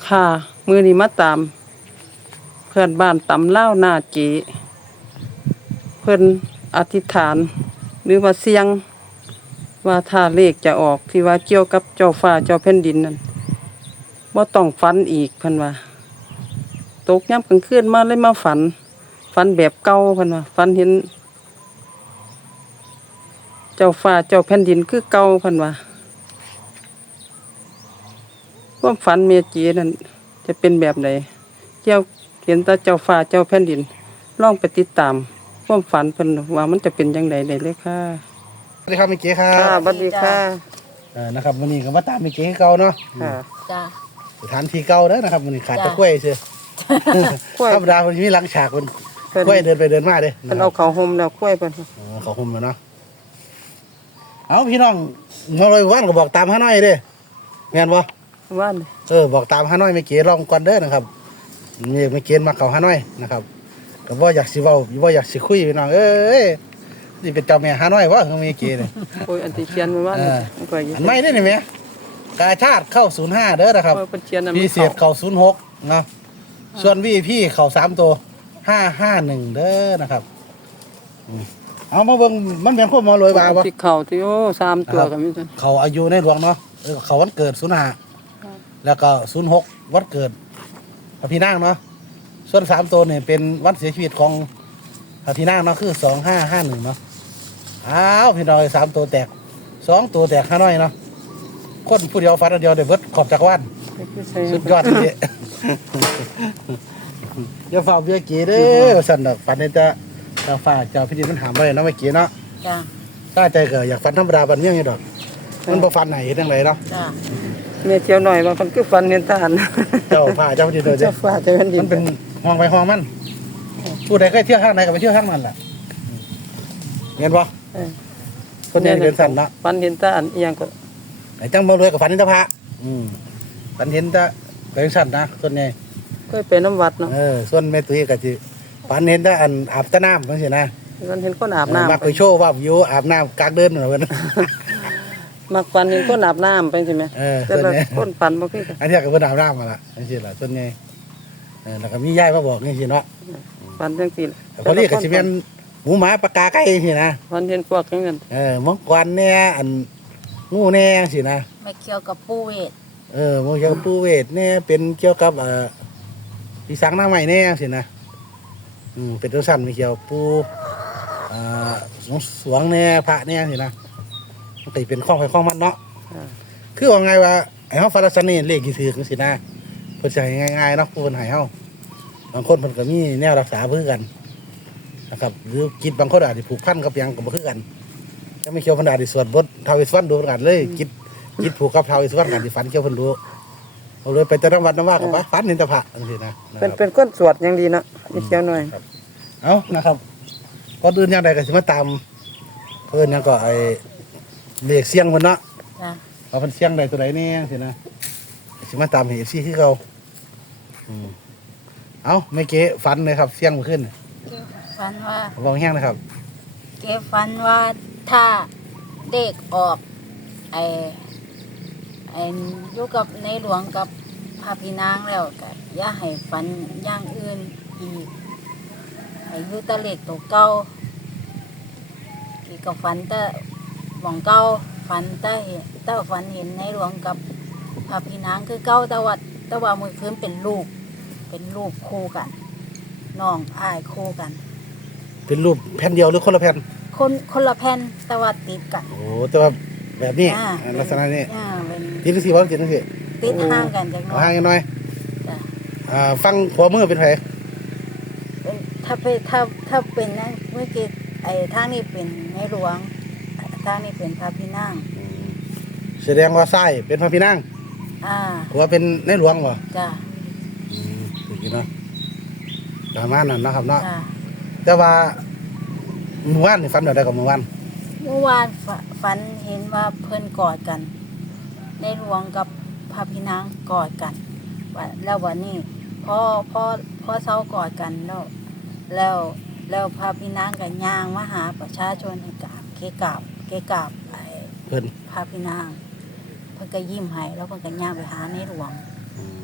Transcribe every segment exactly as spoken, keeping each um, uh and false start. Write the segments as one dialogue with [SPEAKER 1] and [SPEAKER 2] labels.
[SPEAKER 1] ค่ะมือนี้มาตามเพื่อนบ้านตำเล่าวหน้าเจเพิ่นอธิษฐานหรือว่าเสียงว่าถ้าเลขจะออกที่ว่าเกี่ยวกับเจ้าฟ้าเจ้าแผ่นดินนั่นบ่ต้องฝันอีกเพิ่นว่าตกยามกลางคืนมาเลยมาฝันฝันแบบเก่าเพิ่นว่าฝันเห็นเจ้าฟ้าเจ้าแผ่นดินคือเก่าเพิ่นว่าความฝันเมียจีนั่นจะเป็นแบบใดเจ้าเห็นแต่เจ้าฟ้าเจ้าแผ่นดินลองไปติดตามความฝันเพิ่นว่ามันจะเป็นจังไดได้เลยค่ะ
[SPEAKER 2] สวัสดีครับเมเก๋ครั
[SPEAKER 1] ค่ะ
[SPEAKER 2] บ
[SPEAKER 1] สวัสดีค่ะ
[SPEAKER 2] เออนะครับวันนี้ก็มาตามเมเก๋เก่าเนาะ
[SPEAKER 1] ค่ะ
[SPEAKER 3] จ้า
[SPEAKER 2] สถานที่เก่าเด้อนะครับวันนี้ขาด
[SPEAKER 3] จ้ะ
[SPEAKER 2] แตะกล้วยเชื่อก
[SPEAKER 1] ล้วย
[SPEAKER 2] ธรรมดาคนมีหลังฉากคน
[SPEAKER 1] เพิ่น
[SPEAKER 2] กล้วยเดินไปเดินมาเด้
[SPEAKER 1] เพิ่นเอาเขาห่มแล้วกล้วยเพิ่น
[SPEAKER 2] อ๋อเขาคุมแล้วเนาะเอาพี่น้องมาเลยวันก็บอกตามห้าน้อยเด้แม่นบ่
[SPEAKER 1] ว่าน
[SPEAKER 2] เออบอกตามห้าน้อยเมเก๋ลองก่อนเด้อนะครับนี่เมเก๋มาเขาห้าน้อยนะครับก็บ่อยากสิเว้าบ่อยากสิคุยพี่น้องเอ้ยนี่เป็นเจ้าแม่ห้าน้อยวะของเมเก๋เนี่ย
[SPEAKER 1] โอ้ยอันที่เขียนมาว่า
[SPEAKER 2] เออ
[SPEAKER 1] มันก็อยู่
[SPEAKER 2] อันไม่ได้นี่แหมกาชาติเข้าศูนย์ห้าเด้อนะครับ
[SPEAKER 1] โอ้ยเพิ่นเขียนอัน
[SPEAKER 2] พิเศษเข่าศูนย์หกเนาะส่วนวีพี่เข่าสามตัวห้าห้าหนึ่งเด้อนะครับอืมเอามาเบิ่งมันเป็นข้อมาลอยบาบ่
[SPEAKER 1] ที่เขาที่โอ้สามตัวก็มีซั่น
[SPEAKER 2] เขาอายุในหลวงเนาะเออเขาวันเกิดศูนย์ห้าแล้วก็ศูนย์หกวันเกิดพระพี่นางเนาะส่วนสามตัวเนี่ยเป็นวันเสียชีวิตของพระพี่นางเนาะคือสองห้าห้าหนึ่งเนาะอ้าวพี่น้อยสามตัวแตกสองตัวแตกห้าน้อยเนาะคนผู้เดียวฟันอันเดียวเดี๋ยวเบิดขอบจักรวาล สุดยอดเลย อย่าฝ่าเบี้ยเก๋เด้อสั่นดอกฝันเนี่ยจะจะฝ่าเจ้าพี่ดินมันหามอะไรเนาะไม่เก๋เนาะ
[SPEAKER 3] จ้า
[SPEAKER 2] ถ้าใจเกิดอยากฝันธรรมดาฝันเมี่ยงอยู่ดอกมันบ่ฝันไหนเฮ็ดจังไดเนาะ
[SPEAKER 3] จ้า
[SPEAKER 1] แม่เที่ยวหน่อยว่าเพิ่นคือฟันเห็นทหาร
[SPEAKER 2] เจ้าฝ่าเจ้าพี่ดินเด้อเจ้
[SPEAKER 1] เจ้าฟ้าเจ้าแผ่นดิน
[SPEAKER 2] มันเป็นห้องไปห้องมันผู้ใดเคยเที่ยวทางไหนก็ไปเที่ยวทางนั้นล่ะเห็นบ่
[SPEAKER 1] เออ
[SPEAKER 2] คนนี้เป็นสั่นเนาะ
[SPEAKER 1] ฟันเห็นทหารอีหยังก็
[SPEAKER 2] ไอ้จังบ่รวยกับฝันเห็นแตะพระอืมฝันเห็นแตะเป็นสั่นนะส่วนใหญ่
[SPEAKER 1] เคยไปน้ำวัดเนาะ
[SPEAKER 2] เออส่วนแม่ตุ้ยก็สิฝันเห็นแต่อันอาบแตะน้ำจังซี่นะ
[SPEAKER 1] มันเห็นคนอาบน้ำ
[SPEAKER 2] มักไปโชว์ว่าอยู่อาบน้ำกลางเดินน่ะเพิ่น
[SPEAKER 1] มักฟันเห็นคนอาบน้ำไปใช่ไหม
[SPEAKER 2] เออ
[SPEAKER 1] แต่
[SPEAKER 2] ส่วน
[SPEAKER 1] ละ
[SPEAKER 2] ใหญ่
[SPEAKER 1] คนปันบ่คือกัน
[SPEAKER 2] อันนี้ก็เพิ่นอาบน้ำมาละจังซี่ล่ะส่วนใหญ่เออแล้วก็มียายมาบอกจังซี่เนาะ
[SPEAKER 1] ฟันจังซี่แหละ
[SPEAKER 2] แต่พอเรียกก็สิเป็นหมูหมาปลากาไก่จังซี่นะ
[SPEAKER 1] ฟันเห็นพวกจังนั้น
[SPEAKER 2] เออมังกรแน่อันงูแน่จังซี่นะ
[SPEAKER 3] ไม่เกี่ยวกับปูเวท
[SPEAKER 2] เออมันเกี่ยวกับปูเวทแน่เป็นเกี่ยวกับเอ่อปีศาจนางใหม่แน่จังซี่นะอืมเป็นตัวสั่นไม่เกี่ยวปูเอ่อสวงสวงแน่พระแน่จังซี่นะมันก็สิเป็นข้องไปข้องมันเนาะ
[SPEAKER 1] อ่า
[SPEAKER 2] คือว่าไงว่าไอ้เฮาฟาราซันนี่เลขกี่ถือจังซี่นะเพิ่นสิให้ง่ายๆเนาะผู้เพิ่นให้เฮาบางคนเพิ่นก็มีแนวรักษาเพื่อกันนะครับหรือจิตบางคนอาจสิผูกพันกับหยังก็บ่คือกันจะไม่เกี่ยวเพิ่นอาจสิสวดบทท้าวเวสสวรรณดูกันเลยจิตจิตผูกกับท้าวเวสสวรรณกันสิฝันเกี่ยวเพิ่นดูเอาเลยไปแต่จังหวัดนำว่ากันไปฝันเห็นแต่พระจังซี่นะนะ
[SPEAKER 1] เป็น
[SPEAKER 2] ครับ
[SPEAKER 1] เป็นคนสวดอย่างดีเนาะนี่เที่ยวหน่อย
[SPEAKER 2] เอานะครับก่อนอื่นอย่างใดก็สิมาตามเพิ่นหยังก็ไอ้เลขเสียงเพิ่นเนาะ
[SPEAKER 3] จ้า
[SPEAKER 2] ว่าเพิ่นเสียงได้ตัวใดแน่จังซี่นะสิมาตามให้ เอฟ ซี คือเก่าอืมเอาไม่เก๋ฝันเลยครับเสียงเมื่อคืนน่ะ
[SPEAKER 3] ฟันว่า
[SPEAKER 2] บอกแห้งนะครับ
[SPEAKER 3] เก็บฟันว่าถ้าเด็กออกไอไออยู่กับในหลวงกับพระพี่นางแล้วก็อย่าให้ฟันอย่างอื่นอีกให้อยู่แตะเล็กตัวเก่าอีกก็ฟันแต่หม่องเก่าฟันแต่เห็นแต่ฟันเห็นในหลวงกับพระพี่นางคือเก่าแต่ว่าแต่ว่ามือคืนเป็นลูก เป็นรูปคู่กันน้องอ้ายคู่กัน
[SPEAKER 2] เป็นรูปแผ่นเดียวหรือคนละแผ่น
[SPEAKER 3] คนคนละแผ่นแต่ว่าติดกัน
[SPEAKER 2] โอ้แต่ว่าแบบนี้
[SPEAKER 3] อ่า
[SPEAKER 2] ลักษณะนี้
[SPEAKER 3] อ่าเป็น
[SPEAKER 2] จิตจังซี่บ่จิตจังซี่
[SPEAKER 3] ติดห่างกันจัง
[SPEAKER 2] เอา
[SPEAKER 3] เนาะ
[SPEAKER 2] ห่างกันหน่อย
[SPEAKER 3] จ้ะ
[SPEAKER 2] อ่าฟังขวามือเป็นไผ
[SPEAKER 3] เป็นถ้าไปถ้าถ้าเป็นนะเมื่อกี้ไอ้ทางนี้เป็นในหลวงทางนี้เป็นพระพี่นาง
[SPEAKER 2] อืมแสดงว่าซ้ายเป็นพระพี่นาง
[SPEAKER 3] อ่า
[SPEAKER 2] ขวาเป็นในหลวงบ่
[SPEAKER 3] จ้ะ
[SPEAKER 2] อืมถูกอยู่เนาะประมาณนั้นเนาะครับเนาะ
[SPEAKER 3] จ้ะ
[SPEAKER 2] แต่ว่าเมื่อวานนี่ฝันแบบใดกับเมื่อวาน
[SPEAKER 3] เมื่อวานฝฝันเห็นว่าเพิ่นกอดกัน ในหลวงกับพระพี่นางกอดกันว่าแล้ววันนี้พ่อพ่อพ่อเศร้ากอดกันแล้วแล้วแล้วพระพี่นางกับย่างมาหาประชาชนให้กราบเกกราบเกกราบไอ้
[SPEAKER 2] เพิ่น
[SPEAKER 3] พระพี่นางเพิ่นก็ยิ้มให้แล้วเพิ่นก็ย่างไปหาในหลวง
[SPEAKER 2] อืม
[SPEAKER 3] ว่า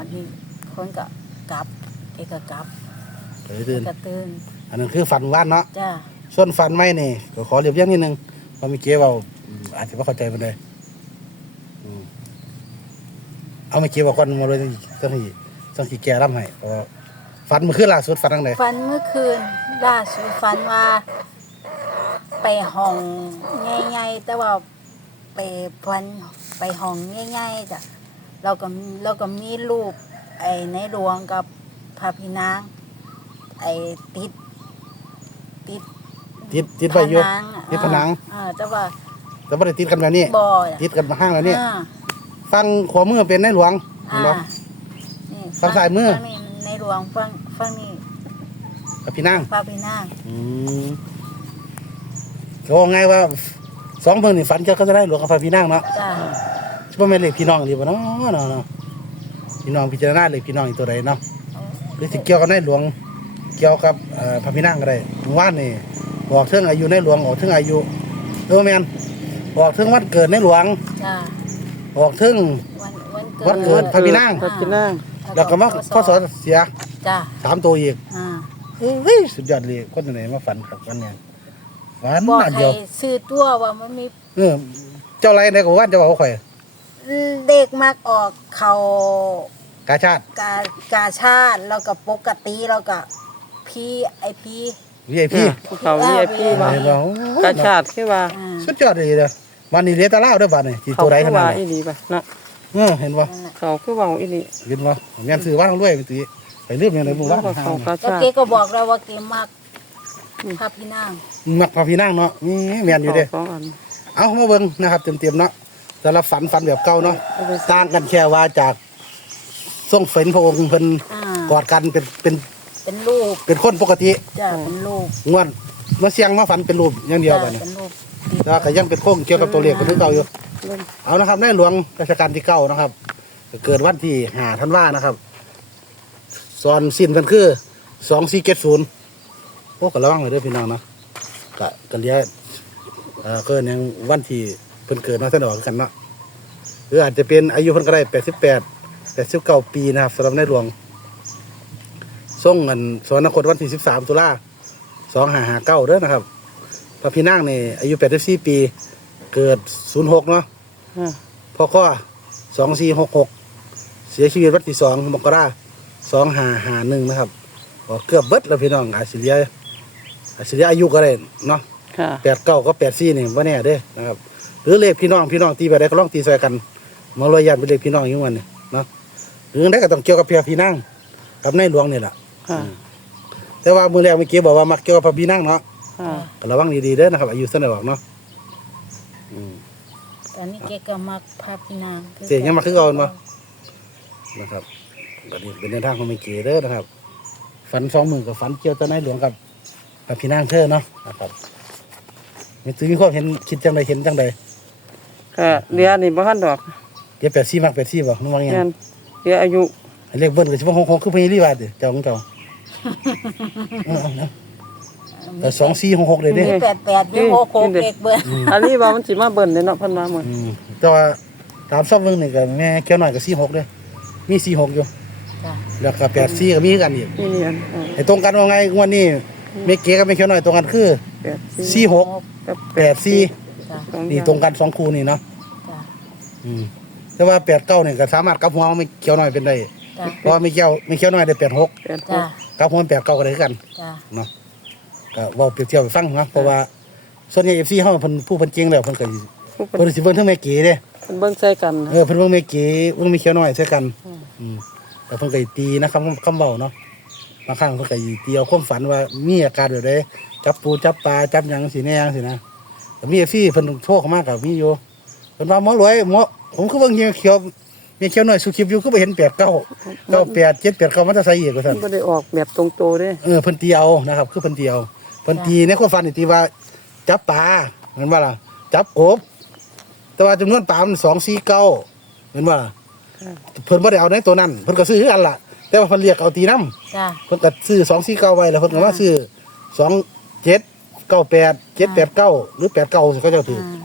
[SPEAKER 3] วันนี้คนก็กลับเกก็กลับ
[SPEAKER 2] ก็เลยตื่น
[SPEAKER 3] ก็ตื่น
[SPEAKER 2] อันนั้นคือฝันว่านเนาะ
[SPEAKER 3] จ้า
[SPEAKER 2] ส่วนฝันไม่นี่ก็ขอเรียบเรียงนิดนึงเพราะเมื่อกี้เราอาจจะไม่เข้าใจมันเลยอืมเอาเมื่อกี้ว่าก่อนมาเลยต้องต้องที่ต้องที่แก้ร่ำให้เพราะว่าฝันเมื่อคืนล่าสุดฝันทางไหน
[SPEAKER 3] ฝันเมื่อคืนล่าสุดฝันว่าไปห้องง่ายๆแต่ว่าไปฝันไปห้องง่ายๆจ้ะเราก็เราก็มีรูปไอ้ในหลวงกับพระพี่นางไอ้ติดติด
[SPEAKER 2] ติดติดไปอยู่
[SPEAKER 3] ผนัง
[SPEAKER 2] ติดผนัง
[SPEAKER 3] อ่าแต่ว่า
[SPEAKER 2] แต่ไม่ได้ติดกันแบบนี้
[SPEAKER 3] บ่อ
[SPEAKER 2] ติดกันมาห้างแล้วนี่
[SPEAKER 3] อ่า
[SPEAKER 2] ฟังขวามือเป็นในหลวงเห็
[SPEAKER 3] อ่าน
[SPEAKER 2] บ่
[SPEAKER 3] นี่
[SPEAKER 2] ฝั่งซ้ายมือ
[SPEAKER 3] ฝั่งนี้ในหลวงฝั่งฝั่งนี้
[SPEAKER 2] กับพี่นาง
[SPEAKER 3] พระพี่นาง
[SPEAKER 2] อืมก็ว่าไงว่าสองเมืองนี่ฝันเจ้าก็จะได้หลวงกับพระพี่นางเนาะ
[SPEAKER 3] จ้า
[SPEAKER 2] ว่าแม่นเลขพี่น้องดีบ่เนาะเนาะเนาะพี่น้องพิจารณาเลขพี่น้องอีกตัวใดเนาะหรือสิเกี่ยวกับในหลวงเกี่ยวกับเอ่อพระพี่นางก็ได้เมื่อวานนี่บอกเรื่องอายุในหลวงออกเรื่องอายุเออแม่นบอกเรื่องวันเกิดในหลวง
[SPEAKER 3] จ้า
[SPEAKER 2] บอกเรื่อง
[SPEAKER 3] วันวันเกิด
[SPEAKER 2] วันเกิด พระพี่นาง
[SPEAKER 1] พระพี่นาง
[SPEAKER 2] แล้วก็มาข้อสอเสีย
[SPEAKER 3] จ้า
[SPEAKER 2] สามตัวอีก
[SPEAKER 3] อ่า
[SPEAKER 2] เฮ้ยสุดยอดเลยคนไหนมาฝันครับวันเนี้ยฝัน
[SPEAKER 3] บอก
[SPEAKER 2] อัน
[SPEAKER 3] ให้
[SPEAKER 2] เดียว
[SPEAKER 3] ซื้อตัวว่ามันมี
[SPEAKER 2] เออเจ้าไรในกับว่านเจ้าบอกข่อย
[SPEAKER 3] เด็กมักออกเขา
[SPEAKER 2] กาชาติ
[SPEAKER 3] กากาชาติแล้วก็ปกติแล้วก็พี่ไอพี่
[SPEAKER 2] วีไอพี
[SPEAKER 1] ภูเขา วี ไอ พีว่า
[SPEAKER 2] เห็นบ่โอ้ย
[SPEAKER 1] กาชาติคือว่า
[SPEAKER 3] อ่า
[SPEAKER 2] สุดยอดเลยเด้อวันนี้เหลียแตะเล่าวเด้อบัดนี่สิ
[SPEAKER 1] เขา
[SPEAKER 2] ตัวใดข
[SPEAKER 1] คือ
[SPEAKER 2] นาด
[SPEAKER 1] ว่า
[SPEAKER 2] ไหน
[SPEAKER 1] อีหลีป่ะเนาะ
[SPEAKER 2] เออเห็นบ่
[SPEAKER 3] นั่นแหละ
[SPEAKER 1] เขาคือเว่าอีหลี
[SPEAKER 2] เห็นบ่แม่นซื้อว่านของรวยไปตีไปลืมอย่างไรบ่
[SPEAKER 1] แล้
[SPEAKER 2] ว่าว
[SPEAKER 1] ก็เขากา
[SPEAKER 3] แล้ว
[SPEAKER 1] ชา
[SPEAKER 3] เก
[SPEAKER 1] ติ
[SPEAKER 3] ก็บอกเราว่าเกมักพระพี่นาง
[SPEAKER 2] มักพาพี่นางเนาะนี่แม่นอยู่เด้
[SPEAKER 1] สองอัน
[SPEAKER 2] เอามาเบิ่งนะครับเต็มๆเนาะแต่ละฝันฝันแบบเก่าเนาะต่างกันแค่ว่าจากทรงเฝันพระองค์เพิ่น
[SPEAKER 3] อ่าก
[SPEAKER 2] อดกันเป็นเป็น
[SPEAKER 3] เป็นรูป
[SPEAKER 2] เป็นคนปกติ
[SPEAKER 3] จ้าเป็นรูป
[SPEAKER 2] งวนมาเสียงมาฝันเป็นรูปอย่างเดียว
[SPEAKER 3] จ้า
[SPEAKER 2] บัดนี้
[SPEAKER 3] เป็นรูป
[SPEAKER 2] แต่ว่าก็ยังเป็นโค้งเกี่ยวกับตัวเลขก็คือเก่าอยู่ เอานะครับในหลวงรัชกาลที่เก้านะครับ เกิดวันที่ห้าธันวานะครับสอนสิ้นกันคือสองสี่เจ็ดศูนย์โอ้ก็ระวังเลยเด้อพี่น้องเนาะกะกันเลี้ยเอ่อเกิดยังวันที่เพิ่นเกิดเนาะท่านบอกกันเนาะหรืออาจจะเป็นอายุเพิ่นก็ได้แปดสิบแปดแปดสิบเก้าปีนะครับสำหรับในหลวงส่งเงินสวรรคตวันที่สิบสามตุลาสองห้าห้าเก้าเด้อนะครับพระพี่นางนี่อายุแปดสิบสี่ปี เกิดศูนย์หกเนาะ
[SPEAKER 1] อ่า
[SPEAKER 2] พ่อข้อสองสี่หกหกเสียชีวิตวันที่สองมกราสองห้าห้าหนึ่งนะครับก็เกือบเบิดแล้วพี่น้องอาจสิเลียอาจสิเลียอายุก็ได้เนาะ
[SPEAKER 1] ค่ะ
[SPEAKER 2] แปดเก้าก็แปดสี่นี่ว่าแน่เด้นะครับหรือเลขพี่น้องพี่น้องตีไปได้ก็ลองตีใส่กันมาลอยยันเป็นเลขพี่น้องอย่างวันนี้เนาะหรือได้ก็ต้องเกี่ยวกับเพียพี่นั่งกับในหลวงนี่แหละ
[SPEAKER 1] ค่ะ
[SPEAKER 2] แต่ว่ามือแรกเมื่อกี้บอกว่ามักเกี่ยวกับพระพี่นั่งเนาะ
[SPEAKER 1] ค่ะ
[SPEAKER 2] ก็ระวังดีๆเด้อนะครับอายุเท่าไหร่บอกเนาะอืม
[SPEAKER 3] แต่นี่เกก็มักพระพี่นาง
[SPEAKER 2] เสียงยังมาคือเก่าบ่ นะครับบัดนี้เป็นในทางของเมเกเด้อนะครับ ฝันสองหมื่นกับฝันเกี่ยวตะไนหลวงกับกับพี่นางเธอเนาะนะครับมีตื้อมีความเห็นคิดจังใดเห็นจังใด
[SPEAKER 1] ก็เรือนี่บ่ทันดอก
[SPEAKER 2] เดี๋ยวแปดสี่มากแปดสี่บอกนึกว่าไง
[SPEAKER 1] แม่นเรืออายุ
[SPEAKER 2] ให้เลขเบิ้ลกับชิบะหงหงคือพญาลีวาดเด้อเจ้าของเจ้าเอาเอาเอาแต่สองสี่หงหกเลยเด้
[SPEAKER 3] มีแปดแปดมีหกหกเด็กเบิร์
[SPEAKER 1] อันนี้ว่ามันสิมาเบิ่นเด้เนาะเพิ่นว่ามื้อ
[SPEAKER 2] อืมแต่ว่าตามซอบเบิ่งนี่ก็แม่เกี่ยวหน่อยกับสี่หกเด้อมีสี่หกอยู่
[SPEAKER 3] จ้ะ
[SPEAKER 2] แล้วก็แปดสี่ก็มีคือกันอีก
[SPEAKER 1] นี่นี่อันอ่า
[SPEAKER 2] ให้ตรงกันว่าไงงวดนี้เมเกกับแม่เกี่ยวหน่อยตรงกันคือ
[SPEAKER 1] แปด
[SPEAKER 2] สี่หก
[SPEAKER 1] กับ
[SPEAKER 2] แปดสี่
[SPEAKER 3] จ้ะ
[SPEAKER 1] สอง
[SPEAKER 2] นี่
[SPEAKER 1] อย่าง
[SPEAKER 2] ตรงกันสองคู่นี่เนาะ
[SPEAKER 3] จ้ะ
[SPEAKER 2] อืมแต่ว่าแปดเก้าเนี่ยก็สามารถกลับหัวไม่เขียวหน่อยเป็นได้
[SPEAKER 3] จ้ะ
[SPEAKER 2] เพราะว่าไม่เขียวไม่เขียวหน่อยได้แปดหก
[SPEAKER 1] แปดห
[SPEAKER 3] จ้ะ
[SPEAKER 1] ก
[SPEAKER 2] กลับหัวแปดเก้าก็ได้คือกัน
[SPEAKER 3] จ้ะ
[SPEAKER 2] เนาะก็เว่าเปรียบเทียบไปฟังเนาะเพราะว่าส่วนใหญ่เอฟซีเขาเพิ่นผู้เพิ่นเก่งแล้วเพิ่นก็สิ
[SPEAKER 1] ผู้
[SPEAKER 2] เพิ่นสิเบิ่งทั้งแม่เก๋เด้
[SPEAKER 1] เพิ่นเบิ่งใส่กันนะ
[SPEAKER 2] เออเพิ่นเบิ่งแม่เก๋เบิ่งไม่เขียวหน่อยใส่กันอืมแต่เพิ่นก็สิตีนะคำคำเว้าเนาะบางครั้งเพิ่นก็สิตีเอาความฝันว่ามีอาการแบบใดจับปูจับปลาจับหยังสิแน่จังซี่นะแต่มีเอฟซีเพิ่นโทรเข้ามาก็มีอยู่เพิ่นว่าหมอรวยหมอผมคือเบิ่งเหี่ยวเขียวมีเขียวหน่อยสุคลิปอยู่คือบ่เห็นแปดเก้าเก้าแปดเจ็ดแปดเก้ามันจะใส่อีกว่าซั่น
[SPEAKER 1] มันบ่ได้ออกแบบตรงโตเด้
[SPEAKER 2] เออเพิ่นตีเอานะครับ คือเพิ่นตีเอาเพิ่นตีในความฝันนี่ตีว่าจับปลาเห็นว่าล่ะจับกบแต่ว่าจำนวนปลามันสองสี่เก้าเห็นว่าล่ะเพิ่นบ่ได้เอาในตัวนั้นเพิ่นก็ซื้อคือกันล่ะแต่ว่าเพิ่นเรียกเอาตีน้ำ
[SPEAKER 3] จ้ะ
[SPEAKER 2] เพิ่นก็ซื้อสองสี่เก้าไว้แล้วเพิ่นก็มาซื้อสองเจ็ดเก้าแปดเจ็ดแปดเก้าหรือแปดเก้าสิเขาเจ้าถือ
[SPEAKER 3] อ่า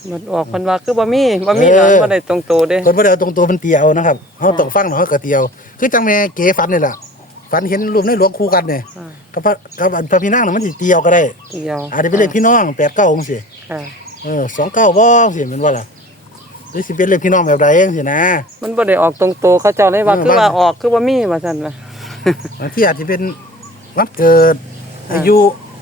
[SPEAKER 1] มันออกเพิ่นว่าคือบ่มีบ่มีเนาะบ่ได้ตรงโตเด้
[SPEAKER 2] เพิ่นบ่ได้เอาตรงตัวมันเตียวนะครับเฮาต้องฟังเนาะเฮาก็เตียวคือจังแม่เก๋ฝันนี่ล่ะฝันเห็นรูปในหลวงคู่กันนี่
[SPEAKER 1] อ่า
[SPEAKER 2] กับพระกับอันพระพี่นางน่ะมันสิเตียวก็ได้
[SPEAKER 1] เกี่ยว
[SPEAKER 2] อาจจะเป็นเลขพี่น้องแปดเก้าจังซี่
[SPEAKER 1] ค่ะ
[SPEAKER 2] เออสองเก้าบ่จังซี่แม่นบ่ล่ะหรือสิเป็นเลขพี่น้องแบบใดจังซี่นะ
[SPEAKER 1] มันบ่ได้ออกตรงโตเขาเจ้าเลยว่า
[SPEAKER 2] เออ
[SPEAKER 1] คือว่า
[SPEAKER 2] บ้าน
[SPEAKER 1] ออกคือบ่มีว่าซั่นล่ะ
[SPEAKER 2] บางทีอาจจะเป็นวันเกิด
[SPEAKER 1] อ่า
[SPEAKER 2] อายุ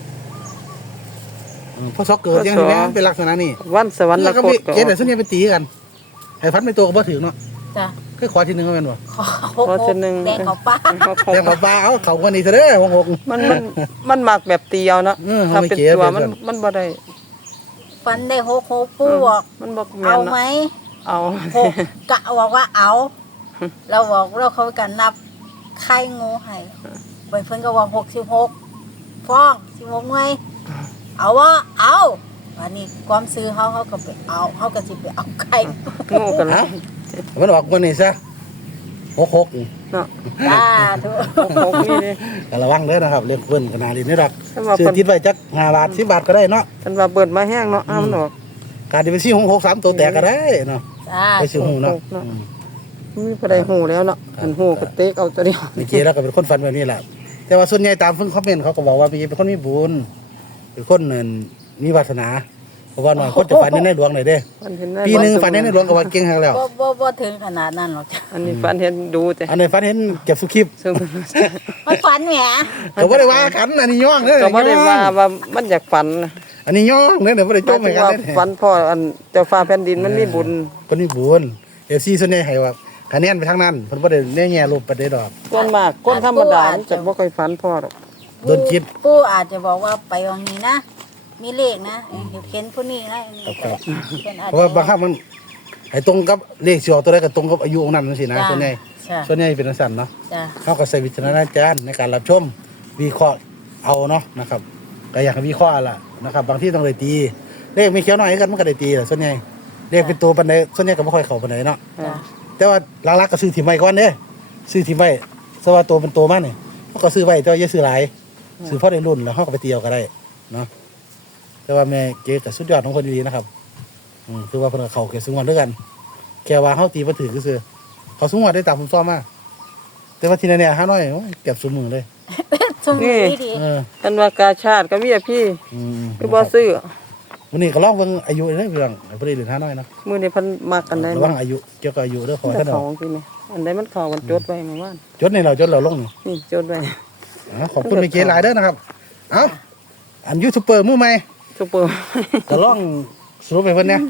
[SPEAKER 2] เออพศเกิด
[SPEAKER 1] พศ
[SPEAKER 2] ยังไงมันเป็นลักษณะนี้
[SPEAKER 1] วันสวรร
[SPEAKER 2] แล้วก็
[SPEAKER 1] ค
[SPEAKER 2] มี
[SPEAKER 1] ตก็
[SPEAKER 2] เจ๊แต่ส่วนใหญ่ไปตีกันไอ้ฟันไม่ตัวก็บ่ถึงเนาะ
[SPEAKER 3] จ้ะ
[SPEAKER 2] เคยขอทีหนึงก็แม่นบ่
[SPEAKER 3] ขอหกหกแดงเขาป้า
[SPEAKER 2] แต่ขอปลาเอาเขาคนนี้ซะเด้อหกหก
[SPEAKER 1] มันมันมันมักแบบเตียวเนาะ
[SPEAKER 2] เออ
[SPEAKER 1] ถ้า
[SPEAKER 2] ไม่
[SPEAKER 1] เป็น
[SPEAKER 2] เก๋
[SPEAKER 1] ตัว
[SPEAKER 2] เป็น
[SPEAKER 1] มัน
[SPEAKER 2] ส่วน
[SPEAKER 1] มันบ่ได้
[SPEAKER 3] ฟันได้หกหกปู่บอก
[SPEAKER 1] มันบ่แม่
[SPEAKER 3] เอา
[SPEAKER 1] น
[SPEAKER 3] ไหม
[SPEAKER 1] เนาะเอา
[SPEAKER 3] หกกะบอกว่าเอา เราบอกเราเขากันนับไข่งูให้ไปเพิ่นก็ว่าหกสิบหกฟองสิบหกหน่วยเอาว่าเอาอันนี้ความซื้อเขาเขาก็ไปเอาเขาก็สิไปเอาไข่
[SPEAKER 1] งูกัน
[SPEAKER 2] เอ้า
[SPEAKER 1] แล้ว
[SPEAKER 2] มันออกคนนี้ซะหกหก
[SPEAKER 1] เนาะ
[SPEAKER 3] จ้าทุก
[SPEAKER 1] หกนี่นี่
[SPEAKER 2] ก็ระวังเด้อนะครับเรื่องเพิ่นขนาดนี้นี่ดอก
[SPEAKER 1] แต่ว่า
[SPEAKER 2] ซื้อ
[SPEAKER 1] เพิ่น
[SPEAKER 2] ติดไว้จักห้าบาทสิบบาทก็ได้เนาะ
[SPEAKER 1] ฉันว่าเบิดมาแห้งเนาะอ้ามันออก
[SPEAKER 2] การที่ไปซื้อหกหกสามตัวแตกก็ได้เนาะ
[SPEAKER 3] จ้า
[SPEAKER 2] ไปซื้อหูเนาะ
[SPEAKER 1] หกเนาะ
[SPEAKER 2] อืม
[SPEAKER 1] มีบ่ได้หูแล้วเนาะมันหูก็เต็กเอาตัวเดียว
[SPEAKER 2] เมื่อกี้เราก็เป็นคนฝันแบบนี้แหละแต่ว่าส่วนใหญ่ตามเพิ่งคอมเมนต์เขาก็บอกว่าเมื่อกี้เป็นคนมีบุญเป็นคนนั่นมีวาสนาเพราะว่าหน่อยคนจะฝันในในหลวงหน่อยเด้
[SPEAKER 1] มันเห็น
[SPEAKER 2] ปีหนึ่งฝันในในหลวงก็ว่าเก่งหักแล้ว
[SPEAKER 3] บ่บ่บ่ถึงขนาดนั้นหรอกจ้ะ
[SPEAKER 1] อันนี้ฝันเห็นดูแต่
[SPEAKER 2] อันนี้ฝันเห็นเก็บสุคลิป
[SPEAKER 1] ซึ่ง
[SPEAKER 3] มันฝันแหม
[SPEAKER 2] ก็บ่ได้ว่ากันอันนี้ย่องเด้อ
[SPEAKER 1] ก็บ่ได้ว่าว่ามันอยากฝันนะ
[SPEAKER 2] อันนี้ย่องเด้อเดี๋ยวบ่ได้จมให้กัน
[SPEAKER 1] ว่า
[SPEAKER 2] เด้อ
[SPEAKER 1] ฝันพ่ออันเจ้าฟ้าแผ่นดินมันมีบุญ
[SPEAKER 2] คนมีบุญเอฟซีส่วนใหญ่ให้ว่าคะแนนไปทางนั้นเพิ่นบ่ได้แน่แง่ลบไปได้ดอก
[SPEAKER 1] ส่วนมากคนธรรมดามันจะบ่ค่อยฝันพ่อหรอก
[SPEAKER 2] โดนคิด
[SPEAKER 3] ปู่อาจจะบอกว่าไปวันนี้นะ มีเลขนะเดี๋ยวเขียนผู้นี้นะ
[SPEAKER 2] ครับ
[SPEAKER 3] เขียนอจ
[SPEAKER 2] เพราะว่าบางครั้งมันให้ตรงกับเลขสิออกตัวใดก็ตรงกับอายุของนั้นจังซี่นะ
[SPEAKER 3] จ้ะ
[SPEAKER 2] ส่วนใหญ่
[SPEAKER 3] จ้ะ
[SPEAKER 2] ส่วนใหญ่เป็นจังซั่นเนาะ
[SPEAKER 3] จ้ะ
[SPEAKER 2] เขาก็ใส่วิจารณญาณในการรับชมวิเคราะห์เอาเนาะนะครับก็อยากให้วิเคราะห์ล่ะนะครับบางที่ต้องเลยตีเลขไม่เขียวหน่อยกันมันก็ได้ตีแหละส่วนใหญ่เลขเป็นตัวปันใดส่วนใหญ่ก็ไม่ค่อยเข้าปันใดเนาะ
[SPEAKER 3] จ้ะ
[SPEAKER 2] แต่ว่าหลักๆก็ซื้อถิ่มไว้ก่อนเด้ซื้อถิ่มไว้สว่าตัวเป็นตัวมันนี่เขาก็ซื้อไว้แต่ว่าอย่าซื้อหลายซื้อพอได้รุ่นแล้วเขาก็ไปเตียวก็ได้เนาะแต่ว่าแม่เก๋ก็สุดยอดของคนดีๆนะครับอืมคือว่าเพิ่นก็เข้าเก็บสงวนด้วยกันแค่ว่าเฮาตีบ่ถือก็คือเขาสงวนได้ตามผมซ้อมมาแต่ว่าทีนี้เนี่ยห้าน้อยโอ้ยเก็บสมือเลย
[SPEAKER 3] สมมุติดี
[SPEAKER 2] เออ
[SPEAKER 1] อันว่ากาชาติก็มีอะพี่
[SPEAKER 2] อืม
[SPEAKER 1] คือบ่ซื้อ
[SPEAKER 2] วันนี้ก็ลองเบิ่งอายุได้เรื่องบ่ได้เหลือห้าน้อยเนาะ
[SPEAKER 1] มื้อนี้เพิ่นมักอันใด
[SPEAKER 2] ระวังอายุเกี่ยวกับอายุเด้อขอ
[SPEAKER 1] แต่
[SPEAKER 2] ท่าน
[SPEAKER 1] ข
[SPEAKER 2] เอา
[SPEAKER 1] องที่นี่อันใดมันเข้ากันจดไว้เมื่อวาน
[SPEAKER 2] จดในเราจดเราลงนี่
[SPEAKER 1] นี่จดไว้
[SPEAKER 2] อ๋อขอบคุณเมเกหลายเด้อนะครับเอ้าอันยูทูบเบอร์มือใหม่
[SPEAKER 1] ซุปเปอร์
[SPEAKER 2] ก็ลองสรุปให้เพิ่นเนี่ย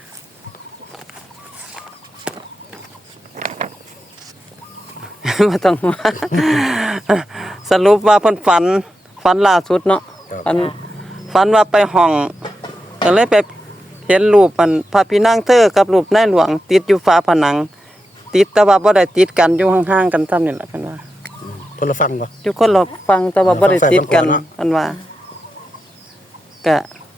[SPEAKER 1] บ่ต้องว่า สรุปว่าเพิ่นฝันฝันล่าสุดเนาะฝันฝันว่าไปห้องก็เลยไปเห็นรูปอันพระพี่นางเธอกับรูปนายหลวง ติดอยู่ฝาผนัง ติดแต่ว่าบ่ได้ติดกันอยู่ห่างๆกันซ้ำนี่ล่ะเพิ่นว่า
[SPEAKER 2] คนละฟังบ่
[SPEAKER 1] อยู่คนละฟังแต่ว่าบ่ได้ติดกัน
[SPEAKER 2] ฟังซ้ายฟังขวาเนาะ
[SPEAKER 1] เพิ่นว่าก็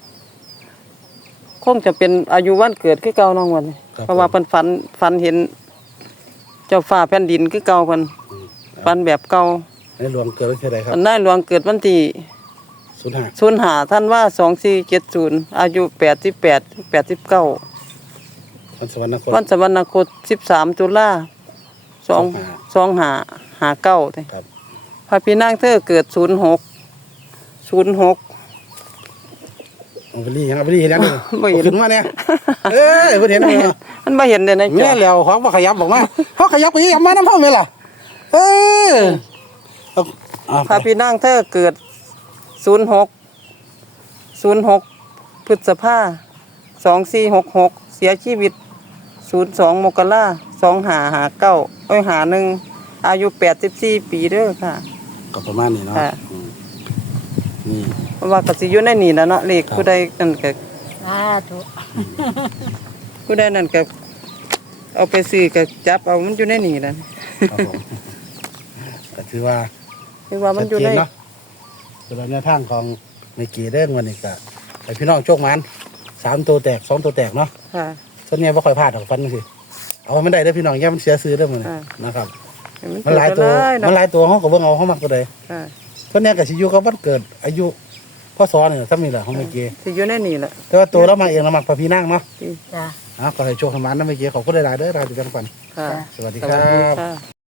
[SPEAKER 1] คงจะเป็นอายุวันเกิดคือเก่าน้องวันนี้เพราะว่าเพิ่นฝันฝันเห็น เจ้าฟ้าแผ่นดินคือเก่าเพิ่นฝันแบบเก่า
[SPEAKER 2] ในหลวงเกิดวันที่ใดครับ
[SPEAKER 1] อันนายหลวงเกิดวันที่
[SPEAKER 2] ศูนย์ห้า
[SPEAKER 1] ศูนย์ห้าท่านว่าสองสี่เจ็ดศูนย์อายุแปดสิบแปด แปดสิบเก้า
[SPEAKER 2] วันสวรรคต
[SPEAKER 1] วันสวรรคตสิบสามตุลาสองสองห้าห้าเก้า
[SPEAKER 2] ครับ
[SPEAKER 1] พระพี่นางเธอเกิดศูนย์หกศูนย์หก
[SPEAKER 2] เอาไปรีเอาไปรีเห็นยังนี่
[SPEAKER 1] บ่เห็น
[SPEAKER 2] อาขึ้นมาเนี่ยเอ้ยเพิ่นเห็นบ่
[SPEAKER 1] มันบ่เห็นเด้ในจอ
[SPEAKER 2] แม่แล้วของบ่ขยับออกมาเฮาขยับไปขยับมานํเฮาแม่ล่ะเออเอาเอา
[SPEAKER 1] พระพี่นางเธอเกิดศูนย์หก ศูนย์หกพฤษภาสองสี่หกหกเสียชีวิตศูนย์สองมกราสองห้าห้าเก้าโอ้ยหาหนึ่งอายุแปดสิบสี่ปีเด้อค่ะ
[SPEAKER 2] ก็ประมาณนี้เนาะ
[SPEAKER 1] ค่ะ
[SPEAKER 2] อืมนี่
[SPEAKER 1] เพราะว่าก็สิอยู่ในนี่แล้วเนาะเลขผู้ใดนั่นก็
[SPEAKER 3] สาธุ
[SPEAKER 1] ผู้ใดนั่นก็เอาไปซื้อก็จับเอามันอยู่ในนี่นั่น
[SPEAKER 2] ครับผมก็ถือว่า
[SPEAKER 1] คือว่ามัน
[SPEAKER 2] ชัด
[SPEAKER 1] อยู่
[SPEAKER 2] เจ
[SPEAKER 1] ใน
[SPEAKER 2] นเนาะสำหรับแนวทางของเมกีเด้งวันนี้ก็ให้พี่น้องโชคมันสามตัวแตกสองตัวแตกเนาะ
[SPEAKER 1] ค่ะ
[SPEAKER 2] ส่วนใหญ่บ่ค่อยพลาดหรอกฟันจังซี่เอาให้มันได้เด้อพี่น้องอย่ามันเสียซื้อเด้อมื้อนี้
[SPEAKER 1] อ่า
[SPEAKER 2] นะครับ
[SPEAKER 1] ให้
[SPEAKER 2] มันหลายตัว
[SPEAKER 1] เกิดไป
[SPEAKER 2] มันห
[SPEAKER 1] เลย
[SPEAKER 2] ลายตัวเฮาก็เบิ่งเอาเฮามักตัวใด
[SPEAKER 1] ค่ะ
[SPEAKER 2] ส่วนใหญ่ก็สิอยู่กับวันเกิดอายุพ่อสอนเนี่ยซ้ำนี่แหละของเมเก
[SPEAKER 1] สิอยู่ในนี่แหละ
[SPEAKER 2] แต่ว่าตัวเรามาเองเรามักพระพี่นั่งเนาะ
[SPEAKER 3] จ้ะ
[SPEAKER 2] อ่ะขอให้โชคให้หมานนะเมเกขอบคุณหลายๆเด้อเราจะกันก่อน
[SPEAKER 1] ค่ะ
[SPEAKER 2] สวัสดี
[SPEAKER 1] ส
[SPEAKER 2] ค
[SPEAKER 1] วัส
[SPEAKER 2] รั
[SPEAKER 1] ดี
[SPEAKER 2] บ
[SPEAKER 1] ค่ะ